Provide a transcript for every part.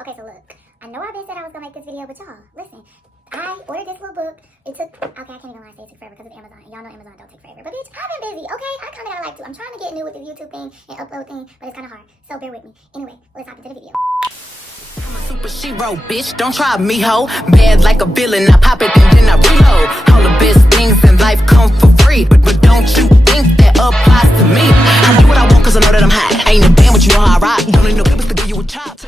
Okay, so look, I know I've been said I was gonna make this video, but y'all, listen. I ordered this little book. It took, okay, I can't even lie, say it took forever because it's Amazon. And y'all know Amazon don't take forever. But bitch, I've been busy, okay? I kind of got a life too. I'm trying to get new with this YouTube thing and upload thing, but it's kind of hard. So bear with me. Anyway, let's hop into the video. I'm a super shero, bitch. Don't try me, ho. Bad like a villain. I pop it and then I reload. All the best things in life come for free. But don't you think that applies to me? I do what I want because I know that I'm hot. Ain't a damn but you know how I rock. Don't need no papers to give you a chop.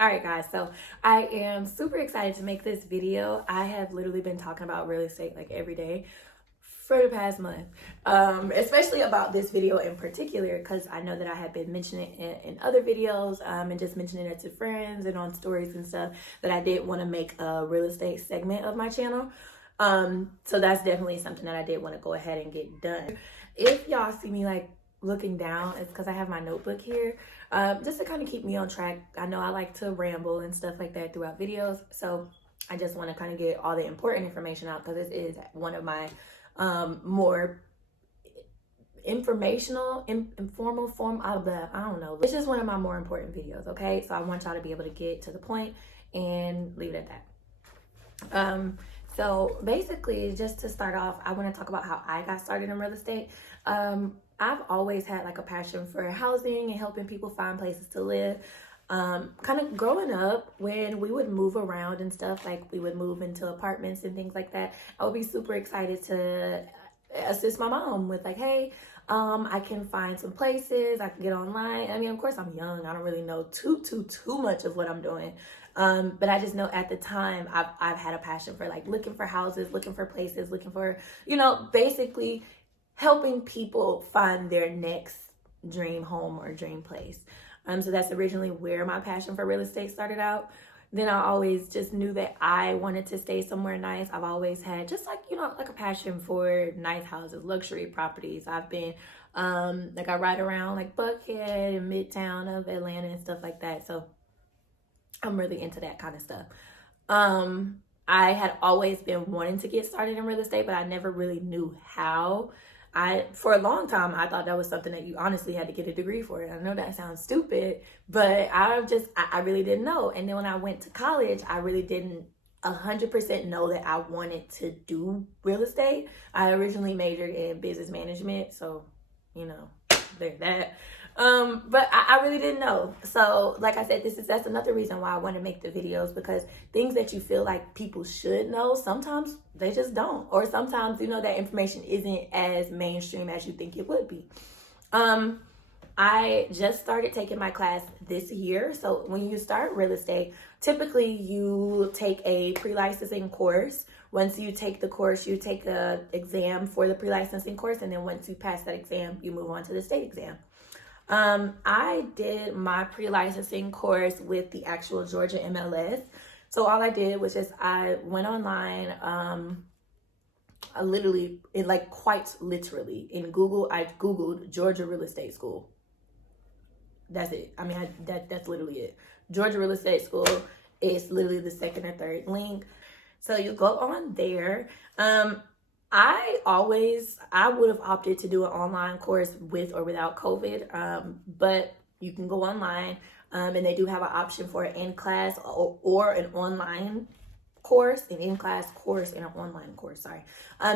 Alright guys, so I am super excited to make this video. I have literally been talking about real estate like every day for the past month, especially about this video in particular because I know that I have been mentioning it in other videos and just mentioning it to friends and on stories and stuff that I did want to make a real estate segment of my channel. So that's definitely something that I did want to go ahead and get done. If y'all see me like looking down, it's because I have my notebook here just to kind of keep me on track. I know I like to ramble and stuff like that throughout videos, so I just want to kind of get all the important information out because this is one of my more informational, informal form of the, I don't know, it's just one of my more important videos, okay? So I want y'all to be able to get to the point and leave it at that. So basically, just to start off, I want to talk about how I got started in real estate. I've always had like a passion for housing and helping people find places to live. Kind of growing up, when we would move around and stuff, like we would move into apartments and things like that, I would be super excited to assist my mom with like, hey, I can find some places, I can get online. I mean, of course I'm young, I don't really know too much of what I'm doing. But I just know at the time I've had a passion for like looking for houses, looking for places, looking for, you know, basically helping people find their next dream home or dream place. So that's originally where my passion for real estate started out. Then I always just knew that I wanted to stay somewhere nice. I've always had just like, you know, like a passion for nice houses, luxury properties. I've been, like I ride around like Buckhead and Midtown of Atlanta and stuff like that. So I'm really into that kind of stuff. I had always been wanting to get started in real estate, but I never really knew how. For a long time, I thought that was something that you honestly had to get a degree for. I know that sounds stupid, but I really didn't know. And then when I went to college, I really didn't 100% know that I wanted to do real estate. I originally majored in business management, so, you know, there's that. But I really didn't know. So like I said, that's another reason why I want to make the videos, because things that you feel like people should know, sometimes they just don't, or sometimes, you know, that information isn't as mainstream as you think it would be. I just started taking my class this year. So when you start real estate, typically you take a pre-licensing course. Once you take the course, you take a exam for the pre-licensing course, and then once you pass that exam, you move on to the state exam. I did my pre-licensing course with the actual Georgia MLS. So all I did was I went online, I literally, quite literally in Google, I Googled Georgia Real Estate School. That's it. I mean, that's literally it. Georgia Real Estate School is literally the second or third link. So you go on there. I would have opted to do an online course with or without COVID, but you can go online, and they do have an option for an in-class or an online course, an in-class course and an online course, sorry.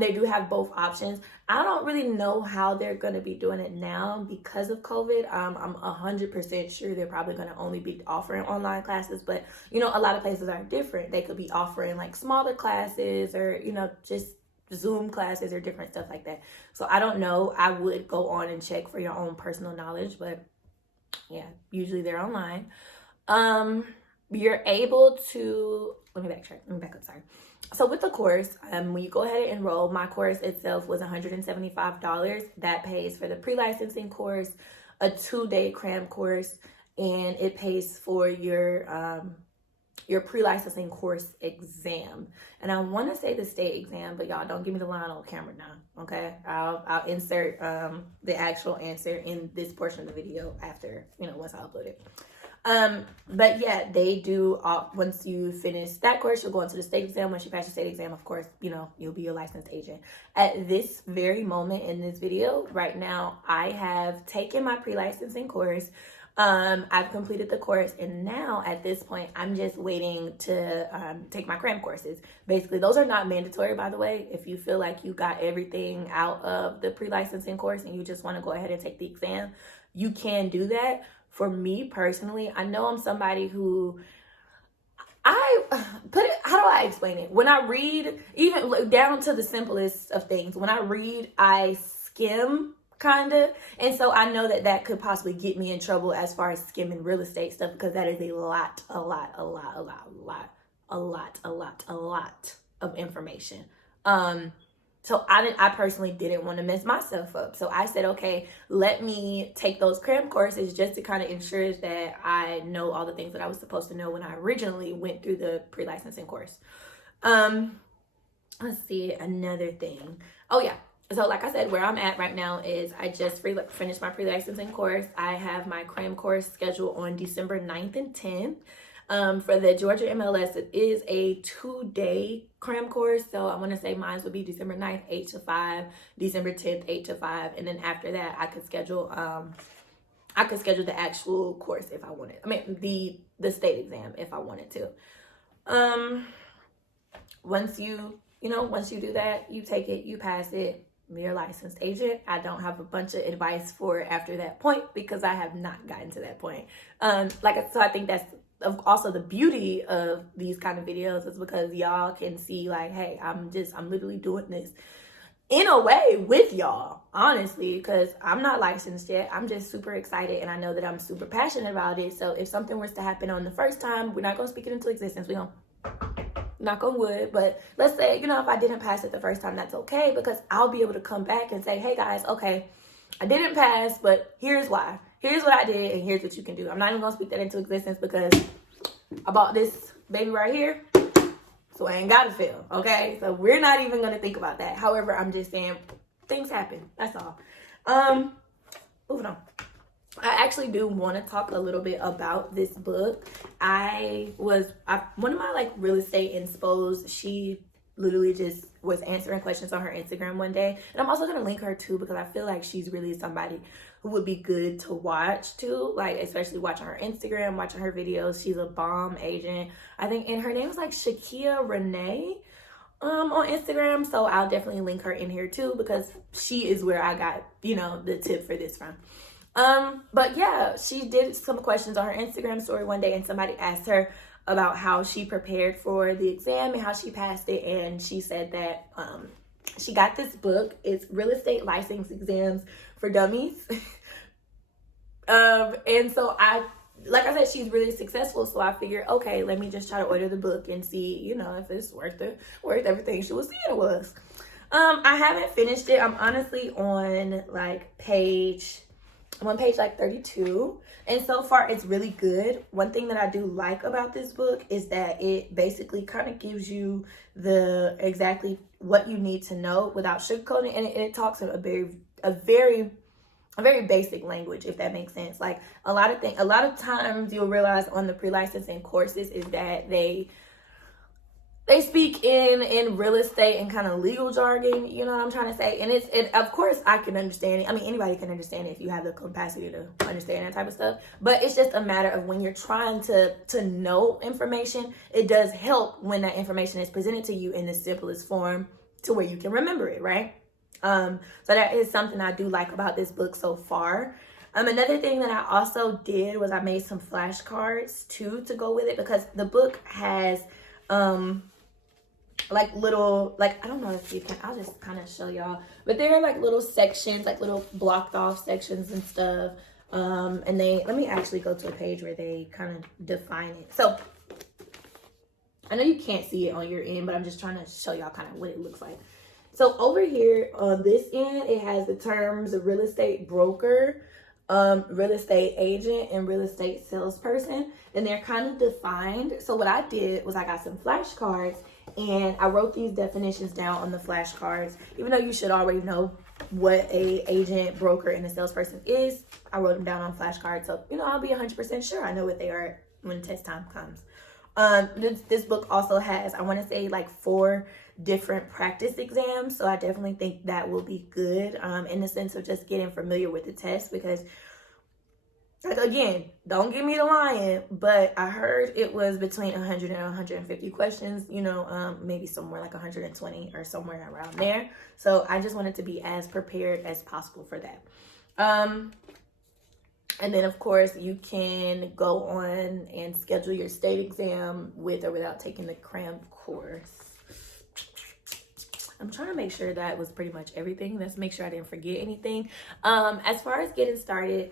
They do have both options. I don't really know how they're going to be doing it now because of COVID. I'm 100% sure they're probably going to only be offering online classes, but, you know, a lot of places are different. They could be offering like smaller classes or, you know, just Zoom classes or different stuff like that. So I don't know. I would go on and check for your own personal knowledge, but yeah, usually they're online. You're able to, let me back up, sorry. So with the course, when you go ahead and enroll, my course itself was $175. That pays for the pre-licensing course, a 2-day cram course, and it pays for your pre-licensing course exam. And I want to say the state exam, but y'all don't give me the line on camera now, okay? I'll insert the actual answer in this portion of the video after, you know, once I upload it. But yeah, they do, once you finish that course, you'll go into the state exam. Once you pass your state exam, of course, you know, you'll be a licensed agent. At this very moment in this video, right now, I have taken my pre-licensing course. I've completed the course, and now at this point, I'm just waiting to take my cram courses. Basically, those are not mandatory, by the way. If you feel like you got everything out of the pre-licensing course and you just want to go ahead and take the exam, you can do that. For me personally, I know I'm somebody who how do I explain it? When I read, even down to the simplest of things, when I read, I skim kind of. And so I know that could possibly get me in trouble as far as skimming real estate stuff, because that is a lot of information. So I personally didn't want to mess myself up. So I said, okay, let me take those cram courses just to kind of ensure that I know all the things that I was supposed to know when I originally went through the pre-licensing course. Let's see, another thing. Oh yeah. So like I said, where I'm at right now is I just finished my pre-licensing course. I have my cram course scheduled on December 9th and 10th. For the Georgia MLS, it is a 2-day cram course. So I want to say mine would be December 9th, 8 to 5, December 10th, 8 to 5. And then after that, I could schedule the actual course if I wanted. I mean, the state exam if I wanted to. Once you do that, you take it, you pass it, you're a licensed agent. I don't have a bunch of advice for after that point because I have not gotten to that point. So I think that's also the beauty of these kind of videos, is because y'all can see like, hey, I'm literally doing this in a way with y'all, honestly, because I'm not licensed yet. I'm just super excited, and I know that I'm super passionate about it. So if something was to happen on the first time, we're not going to speak it into existence. We're going to knock on wood, but let's say, if I didn't pass it the first time, that's okay, because I'll be able to come back and say, hey guys, okay, I didn't pass, but here's why. Here's what I did, and here's what you can do. I'm not even gonna speak that into existence because I bought this baby right here, so I ain't gotta fail, okay? So we're not even gonna think about that. However, I'm just saying things happen, that's all. Moving on. I actually do want to talk a little bit about this book. One of my real estate inspos, she literally just was answering questions on her Instagram one day. And I'm also going to link her too, because I feel like she's really somebody who would be good to watch too. Especially watching her Instagram, watching her videos. She's a bomb agent. I think, and her name is Shakia Renee on Instagram. So I'll definitely link her in here too, because she is where I got, the tip for this from. But yeah, she did some questions on her Instagram story one day, and somebody asked her about how she prepared for the exam and how she passed it. And she said that, she got this book. It's Real Estate License Exams for Dummies. And so like I said, she's really successful. So I figured, okay, let me just try to order the book and see, if it's worth everything she was saying it was. I haven't finished it. I'm honestly on page 32, and so far it's really good. One thing that I do like about this book is that it basically kind of gives you exactly what you need to know without sugarcoating, and it talks in a very basic language, if that makes sense. A lot of times you'll realize on the pre-licensing courses is that they speak in real estate and kind of legal jargon, you know what I'm trying to say? And of course I can understand it. I mean, anybody can understand it if you have the capacity to understand that type of stuff. But it's just a matter of when you're trying to know information, it does help when that information is presented to you in the simplest form to where you can remember it, right? So that is something I do like about this book so far. Another thing that I also did was I made some flashcards too to go with it, because the book has little, I don't know if you can, I'll just kind of show y'all, but there are little sections, little blocked off sections and stuff. And let me actually go to a page where they kind of define it. So I know you can't see it on your end, but I'm just trying to show y'all kind of what it looks like. So over here on this end, it has the terms of real estate broker, real estate agent, and real estate salesperson, and they're kind of defined. So what I did was I got some flashcards and I wrote these definitions down on the flashcards. Even though you should already know what a agent, broker, and a salesperson is, I wrote them down on flashcards. So, I'll be 100% sure I know what they are when test time comes. This book also has, I want to say 4 different practice exams. So I definitely think that will be good in the sense of just getting familiar with the test, because Like, again, don't give me the lying, but I heard it was between 100 and 150 questions, you know, maybe somewhere like 120 or somewhere around there. So I just wanted to be as prepared as possible for that. And then, of course, you can go on and schedule your state exam with or without taking the cram course. I'm trying to make sure that was pretty much everything. Let's make sure I didn't forget anything. As far as getting started,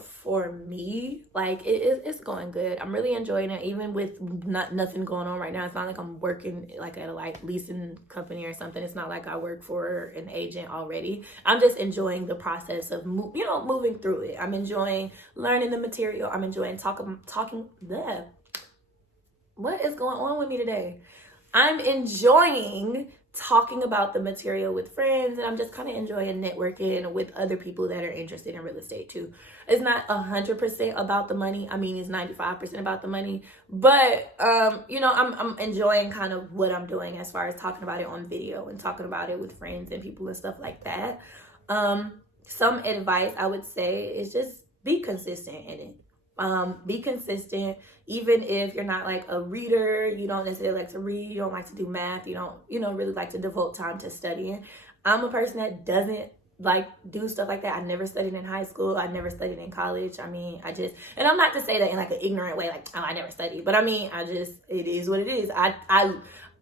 for me, like it's going good. I'm really enjoying it, even with nothing going on right now. It's not like I'm working like at a leasing company or something. It's not like I work for an agent already. I'm just enjoying the process of moving through it. I'm enjoying learning the material. I'm enjoying talking. Bleh. What is going on with me today? I'm enjoying talking about the material with friends, and I'm just kind of enjoying networking with other people that are interested in real estate too. It's not 100% about the money. I mean, it's 95% about the money, but I'm enjoying kind of what I'm doing as far as talking about it on video and talking about it with friends and people and stuff like that. Some advice I would say is just be consistent in it. Be consistent, even if you're not like a reader, you don't necessarily like to read, you don't like to do math, you don't really like to devote time to studying. I'm a person that doesn't like do stuff like that. I never studied in high school. I never studied in college. I mean, and I'm not to say that in like an ignorant way, like, oh, I never studied, but I mean, it is what it is.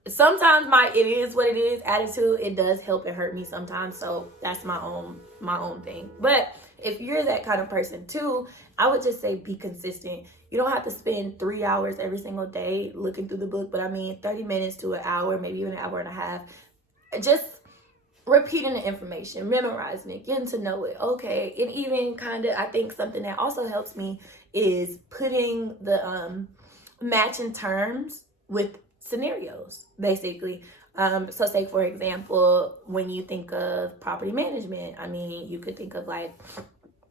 Sometimes my it is what it is attitude, it does help and hurt me sometimes. So that's my own thing. But if you're that kind of person too, I would just say be consistent. You don't have to spend 3 hours every single day looking through the book, but I mean 30 minutes to an hour, maybe even an hour and a half. Just repeating the information, memorizing it, getting to know it. Okay. And even kind of, I think something that also helps me is putting the matching terms with scenarios, basically. So say, for example, when you think of property management, I mean, you could think of like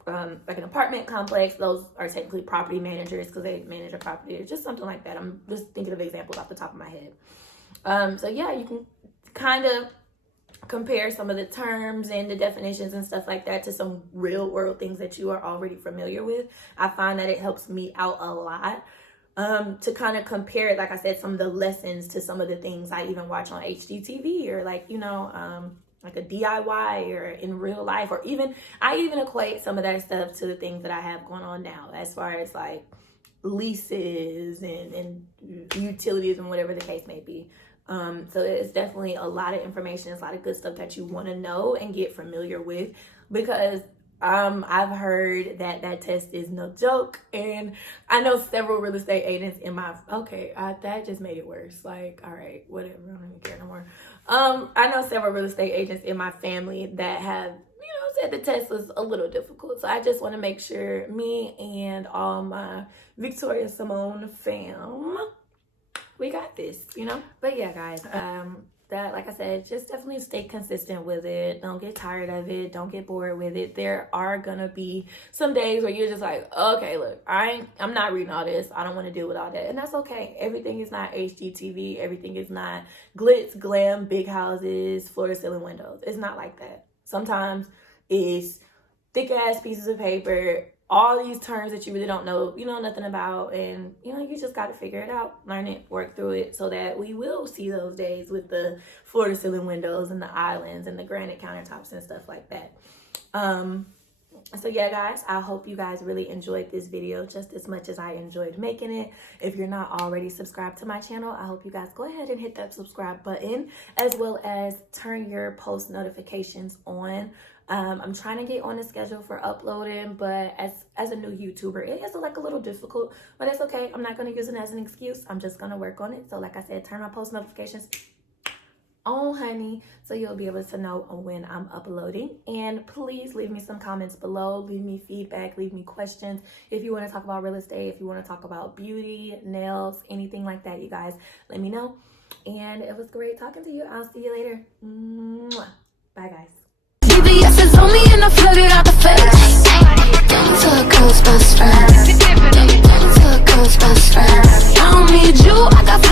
an apartment complex. Those are technically property managers because they manage a property or just something like that. I'm just thinking of examples off the top of my head. So yeah, you can kind of compare some of the terms and the definitions and stuff like that to some real world things that you are already familiar with. I find that it helps me out a lot. To kind of compare, like I said, some of the lessons to some of the things I even watch on HGTV or like a DIY or in real life, or I even equate some of that stuff to the things that I have going on now as far as like leases and utilities and whatever the case may be. So it's definitely a lot of information. It's a lot of good stuff that you want to know and get familiar with, because I've heard that test is no joke, and I know several real estate agents in my, that just made it worse. Like, all right, whatever, I don't even care no more. I know several real estate agents in my family that have, said the test was a little difficult. So I just want to make sure me and all my Victoria Simone fam, we got this, But yeah, guys, that, like I said, just definitely stay consistent with it. Don't get tired of it. Don't get bored with it. There are gonna be some days where you're just like, okay, look, I'm not reading all this. I don't want to deal with all that, and that's okay. Everything is not HGTV. Everything is not glitz, glam, big houses, floor to ceiling windows. It's not like that. Sometimes it's thick ass pieces of paper, all these terms that you really don't know, nothing about, and you just got to figure it out, learn it, work through it, so that we will see those days with the floor to ceiling windows and the islands and the granite countertops and stuff like that. So yeah, guys, I hope you guys really enjoyed this video just as much as I enjoyed making it. If you're not already subscribed to my channel, I hope you guys go ahead and hit that subscribe button, as well as turn your post notifications on. I'm trying to get on the schedule for uploading, but as a new YouTuber, it is like a little difficult, but it's okay. I'm not going to use it as an excuse. I'm just going to work on it. So like I said, turn my post notifications on, honey, so you'll be able to know when I'm uploading. And please leave me some comments below. Leave me feedback. Leave me questions. If you want to talk about real estate, if you want to talk about beauty, nails, anything like that, you guys, let me know. And it was great talking to you. I'll see you later. Mwah. Bye, guys. TBS is on me and I flooded out the face. To a girl's best friend. To a girl's best friend. I don't need you, I got